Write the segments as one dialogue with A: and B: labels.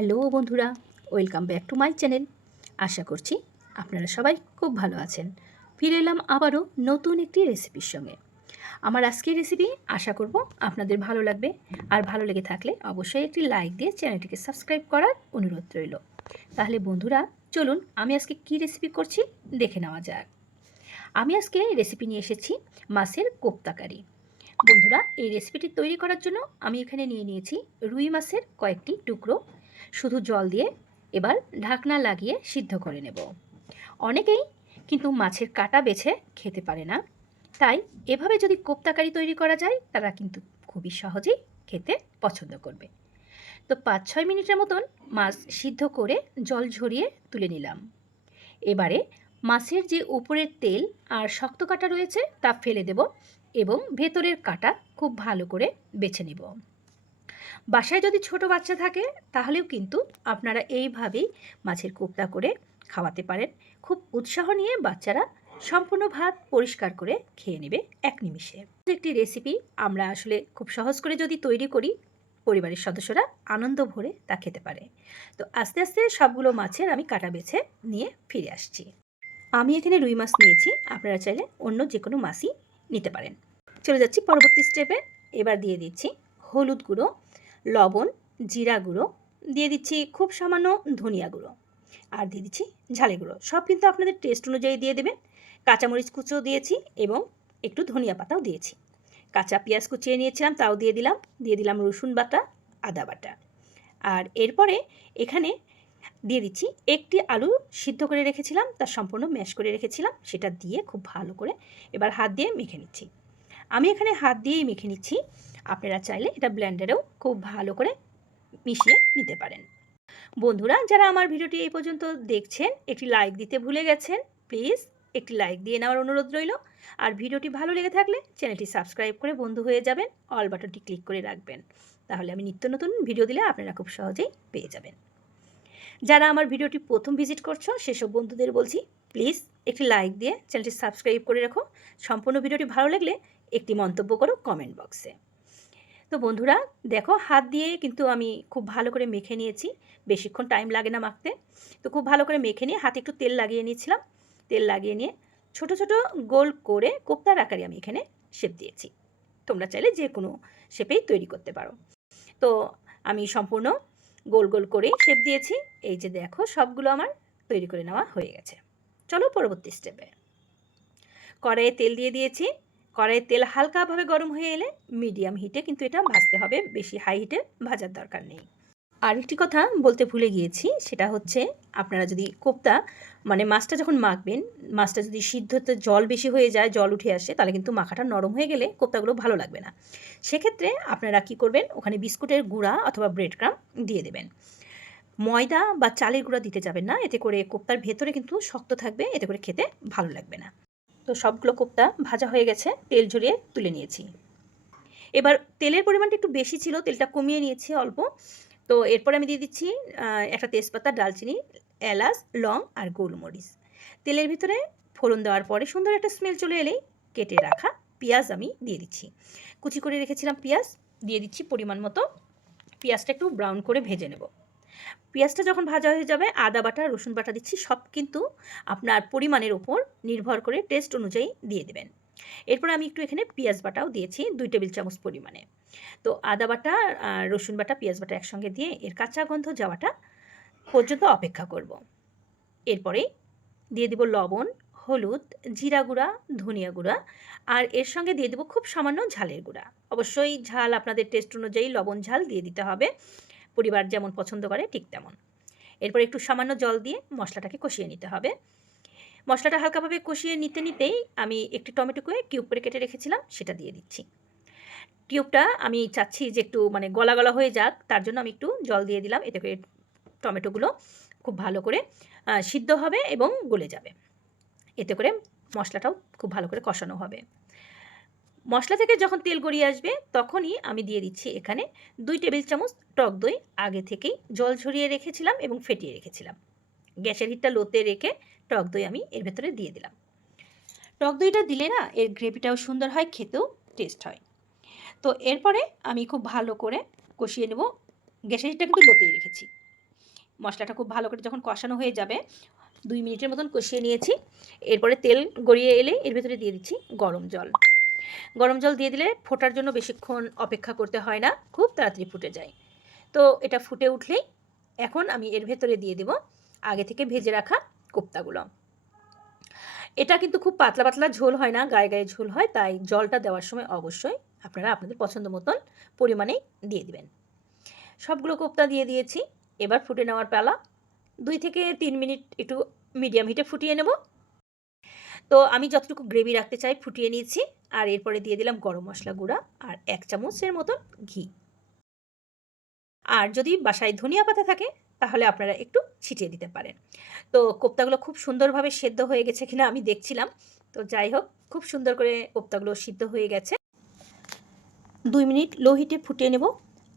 A: Hello বন্ধুরা, welcome back to my channel. আশা করছি আপনারা সবাই খুব ভালো আছেন। ফিরে এলাম আবারও নতুন একটি রেসিপির সঙ্গে। আমার আজকের রেসিপি আশা করব আপনাদের ভালো লাগবে। আর ভালো লেগে থাকলে অবশ্যই একটি লাইক দিয়ে চ্যানেলটিকে সাবস্ক্রাইব করার অনুরোধ রইল। তাহলে বন্ধুরা, চলুন আমি আজকে কী রেসিপি করছি দেখে নেওয়া যাক। আমি আজকে রেসিপি নিয়ে এসেছি মাছের কোপ্তাকারি বন্ধুরা, এই রেসিপিটি তৈরি করার জন্য আমি এখানে নিয়ে নিয়েছি রুই মাছের কয়েকটি টুকরো শুধু জল দিয়ে এবার ঢাকনা লাগিয়ে সিদ্ধ করে নেব। অনেকেই কিন্তু মাছের কাটা বেছে খেতে পারে না। তাই এভাবে যদি কোপ্তাকারি তৈরি করা যায়, তারা কিন্তু খুবই সহজেই খেতে পছন্দ করবে। তো পাঁচ ছয় মিনিটের মতন মাছ সিদ্ধ করে জল ঝরিয়ে তুলে নিলাম। এবারে মাছের যে উপরের তেল আর শক্ত কাটা রয়েছে, তা ফেলে দেব এবং ভেতরের কাটা খুব ভালো করে বেছে নেব। বাসায় যদি ছোট বাচ্চা থাকে, তাহলেও কিন্তু আপনারা এইভাবেই মাছের কোপ্তা করে খাওয়াতে পারেন। খুব উৎসাহ নিয়ে বাচ্চারা সম্পূর্ণ ভাত পরিষ্কার করে খেয়ে নেবে এক নিমিষে। একটি রেসিপি আমরা আসলে খুব সহজ করে যদি তৈরি করি, পরিবারের সদস্যরা আনন্দ ভরে তা খেতে পারে। তো আস্তে আস্তে সবগুলো মাছের আমি কাটা বেছে নিয়ে ফিরে আসছি। আমি এখানে রুই মাছ নিয়েছি, আপনারা চাইলে অন্য যে কোনো মাছই নিতে পারেন। চলে যাচ্ছি পরবর্তী স্টেপে এবার দিয়ে দিচ্ছি হলুদ গুঁড়ো লবণ, জিরা গুঁড়ো, দিয়ে দিচ্ছি খুব সামান্য ধনিয়া গুঁড়ো আর দিয়ে দিচ্ছি ঝালে গুঁড়ো। সব কিন্তু আপনাদের টেস্ট অনুযায়ী দিয়ে দেবেন। কাঁচামরিচ কুচো দিয়েছি এবং একটু ধনিয়া পাতাও দিয়েছি। কাঁচা পেঁয়াজ কুচিয়ে নিয়েছিলাম, তাও দিয়ে দিলাম। দিয়ে দিলাম রসুন বাটা, আদা বাটা। আর এরপরে এখানে দিয়ে দিচ্ছি একটি আলু সিদ্ধ করে রেখেছিলাম, তার সম্পূর্ণ ম্যাশ করে রেখেছিলাম, সেটা দিয়ে খুব ভালো করে এবার হাত দিয়ে মেখে নিচ্ছি। আমি এখানে হাত দিয়েই মেখে নিচ্ছি। আপনারা চাইলে এটা ব্লেন্ডারেও খুব ভালো করে মিশিয়ে নিতে পারেন। বন্ধুরা, যারা আমার ভিডিওটি এই পর্যন্ত দেখছেন, একটি লাইক দিতে ভুলে গেছেন, প্লিজ একটি লাইক দিয়ে নেওয়ার অনুরোধ রইল। আর ভিডিওটি ভালো লেগে থাকলে চ্যানেলটি সাবস্ক্রাইব করে বন্ধু হয়ে যাবেন, অল বাটনটি ক্লিক করে রাখবেন। তাহলে আমি নিত্য নতুন ভিডিও দিলে আপনারা খুব সহজেই পেয়ে যাবেন। যারা আমার ভিডিওটি প্রথম ভিজিট করছ, সেসব বন্ধুদের বলছি, প্লিজ একটি লাইক দিয়ে চ্যানেলটি সাবস্ক্রাইব করে রাখো। সম্পূর্ণ ভিডিওটি ভালো লাগলে একটি মন্তব্য করো কমেন্ট বক্সে তো বন্ধুরা, দেখো, হাত দিয়ে কিন্তু আমি খুব ভালো করে মেখে নিয়েছি। বেশিক্ষণ টাইম লাগে না মাখতে। তো খুব ভালো করে মেখে নিয়ে হাতে একটু তেল লাগিয়ে নিয়েছিলাম। তেল লাগিয়ে নিয়ে ছোট ছোট গোল করে কোপ্তার আকারে আমি এখানে শেপ দিয়েছি। তোমরা চাইলে যে কোনো শেপেই তৈরি করতে পারো। তো আমি সম্পূর্ণ গোল গোল করেই শেপ দিয়েছি। এই যে দেখো, সবগুলো আমার তৈরি করে নেওয়া হয়ে গেছে। চলো পরবর্তী স্টেপে কড়াইয়ে তেল দিয়ে দিয়েছি। কড়াইয়ের তেল হালকাভাবে গরম হয়ে এলে মিডিয়াম হিটে কিন্তু এটা ভাজতে হবে। বেশি হাই হিটে ভাজার দরকার নেই। আরেকটি কথা বলতে ভুলে গিয়েছি, সেটা হচ্ছে আপনারা যদি কোপ্তা মানে মাছটা যখন মাখবেন, মাছটা যদি সিদ্ধতে জল বেশি হয়ে যায়, জল উঠে আসে, তাহলে কিন্তু মাখাটা নরম হয়ে গেলে কোপ্তাগুলো ভালো লাগবে না। সেক্ষেত্রে আপনারা কি করবেন, ওখানে বিস্কুটের গুঁড়া অথবা ব্রেড ক্রাম দিয়ে দেবেন। ময়দা বা চালের গুঁড়া দিতে যাবেন না, এতে করে কোপ্তার ভেতরে কিন্তু শক্ত থাকবে, এতে করে খেতে ভালো লাগবে না। তো সবগুলো কোপ্তা ভাজা হয়ে গেছে, তেল ঝরিয়ে তুলে নিয়েছি। এবার তেলের পরিমাণটা একটু বেশি ছিল, তেলটা কমিয়ে নিয়েছি অল্প। তো এরপর আমি দিয়ে দিচ্ছি একটা তেজপাতা, ডালচিনি, এলাচ, লং আর গোলমরিচ। তেলের ভিতরে ফোড়ন দেওয়ার পরে সুন্দর একটা স্মেল চলে এলেই কেটে রাখা পেঁয়াজ আমি দিয়ে দিচ্ছি। কুচি করে রেখেছিলাম পেঁয়াজ, দিয়ে দিচ্ছি পরিমাণ মতো। পেঁয়াজটা একটু ব্রাউন করে ভেজে নেব। পেঁয়াজটা যখন ভাজা হয়ে যাবে, আদা বাটা, রসুন বাটা দিচ্ছি, সব কিন্তু আপনার পরিমাণের ওপর নির্ভর করে টেস্ট অনুযায়ী দিয়ে দেবেন। এরপর আমি একটু এখানে পেঁয়াজ বাটাও দিয়েছি, দুই টেবিল চামচ পরিমাণে। তো আদা বাটা রসুন বাটা, পেঁয়াজ বাটা একসঙ্গে দিয়ে এর কাঁচা গন্ধ যাওয়াটা পর্যন্ত অপেক্ষা করব। এরপরে দিয়ে দেব লবণ, হলুদ, জিরা গুঁড়া, ধনিয়া গুঁড়া আর এর সঙ্গে দিয়ে দেবো খুব সামান্য ঝালের গুঁড়া। অবশ্যই ঝাল আপনাদের টেস্ট অনুযায়ী লবণ, ঝাল দিয়ে দিতে হবে। পরিবার যেমন পছন্দ করে, ঠিক তেমন। এরপর একটু সামান্য জল দিয়ে মশলাটাকে কষিয়ে নিতে হবে। মশলাটা হালকাভাবে কষিয়ে নিতে নিতেই আমি একটি টমেটোকে কিউব করে কেটে রেখেছিলাম, সেটা দিয়ে দিচ্ছি। টিউবটা আমি চাচ্ছি যে একটু মানে গলা গলা হয়ে যাক, তার জন্য আমি একটু জল দিয়ে দিলাম। এতে করে টমেটোগুলো খুব ভালো করে সিদ্ধ হবে এবং গলে যাবে। এতে করে মশলাটাও খুব ভালো করে কষানো হবে। মশলা থেকে যখন তেল গড়িয়ে আসবে, তখনই আমি দিয়ে দিচ্ছি এখানে দুই টেবিল চামচ টক দই। আগে থেকেই জল ঝরিয়ে রেখেছিলাম এবং ফেটিয়ে রেখেছিলাম। গ্যাসের হিটটা লোতে রেখে টক দই আমি এর ভেতরে দিয়ে দিলাম। টক দইটা দিলে না, এর গ্রেভিটাও সুন্দর হয়, খেতেও টেস্ট হয়। তো এরপরে আমি খুব ভালো করে কষিয়ে নেব। গ্যাসের হিটটা কিন্তু লোতেই রেখেছি। মশলাটা খুব ভালো করে যখন কষানো হয়ে যাবে, দুই মিনিটের মতন কষিয়ে নিয়েছি। এরপরে তেল গড়িয়ে এলে এর ভেতরে দিয়ে দিচ্ছি গরম জল। গরম জল দিয়ে দিলে ফোটার জন্য বেশিক্ষণ অপেক্ষা করতে হয় না, খুব তাড়াতাড়ি ফুটে যায়। তো এটা ফুটে উঠলেই এখন আমি এর ভেতরে দিয়ে দেব আগে থেকে ভেজে রাখা কোপ্তাগুলো। এটা কিন্তু খুব পাতলা পাতলা ঝোল হয় না, গায়ে গায়ে ঝোল হয়, তাই জলটা দেওয়ার সময় অবশ্যই আপনারা আপনাদের পছন্দ মতন পরিমাণে দিয়ে দিবেন। সবগুলো কোপ্তা দিয়ে দিয়েছি, এবার ফুটে নেওয়ার পালা। দুই থেকে তিন মিনিট একটু মিডিয়াম হিটে ফুটিয়ে নেব। তো আমি যতটুকু গ্রেভি রাখতে চাই ফুটিয়ে নিয়েছি, আর এরপরে দিয়ে দিলাম গরম মশলা গুঁড়া আর এক চামচের মতন ঘি। আর যদি বাসায় ধনিয়া পাতা থাকে, তাহলে আপনারা একটু ছিটিয়ে দিতে পারেন। তো কোপ্তাগুলো খুব সুন্দরভাবে সেদ্ধ হয়ে গেছে কিনা আমি দেখছিলাম। তো যাই হোক, খুব সুন্দর করে কোপ্তাগুলো সিদ্ধ হয়ে গেছে। দুই মিনিট লো হিটে ফুটিয়ে নেব,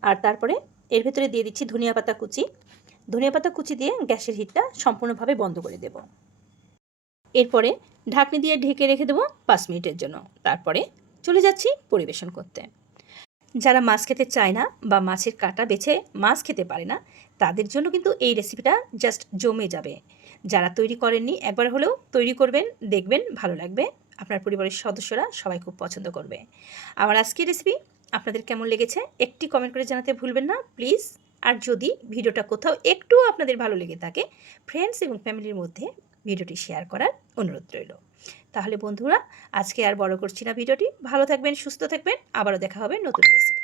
A: আর তারপরে এর ভেতরে দিয়ে দিচ্ছি ধনিয়া পাতা কুচি। ধনিয়া পাতা কুচি দিয়ে গ্যাসের হিটটা সম্পূর্ণভাবে বন্ধ করে দেব। এরপরে ঢাকনি দিয়ে ঢেকে রেখে দেবো পাঁচ মিনিটের জন্য। তারপরে চলে যাচ্ছি পরিবেশন করতে। যারা মাছ খেতে চায় না বা মাছের কাটা বেছে মাছ খেতে পারে না, তাদের জন্য কিন্তু এই রেসিপিটা জাস্ট জমে যাবে। যারা তৈরি করেননি, একবার হলেও তৈরি করবেন, দেখবেন, ভালো লাগবে। আপনার পরিবারের সদস্যরা সবাই খুব পছন্দ করবে। আমার আজকের রেসিপি আপনাদের কেমন লেগেছে, একটি কমেন্ট করে জানাতে ভুলবেন না প্লিজ আর যদি ভিডিওটা কোথাও একটু আপনাদের ভালো লেগে থাকে ফ্রেন্ডস এবং ফ্যামিলির মধ্যে ভিডিওটি শেয়ার করার অনুরোধ রইল। তাহলে বন্ধুরা, আজকে আর বড় করছি না ভিডিওটি। ভালো থাকবেন, সুস্থ থাকবেন। আবারও দেখা হবে নতুন রেসিপি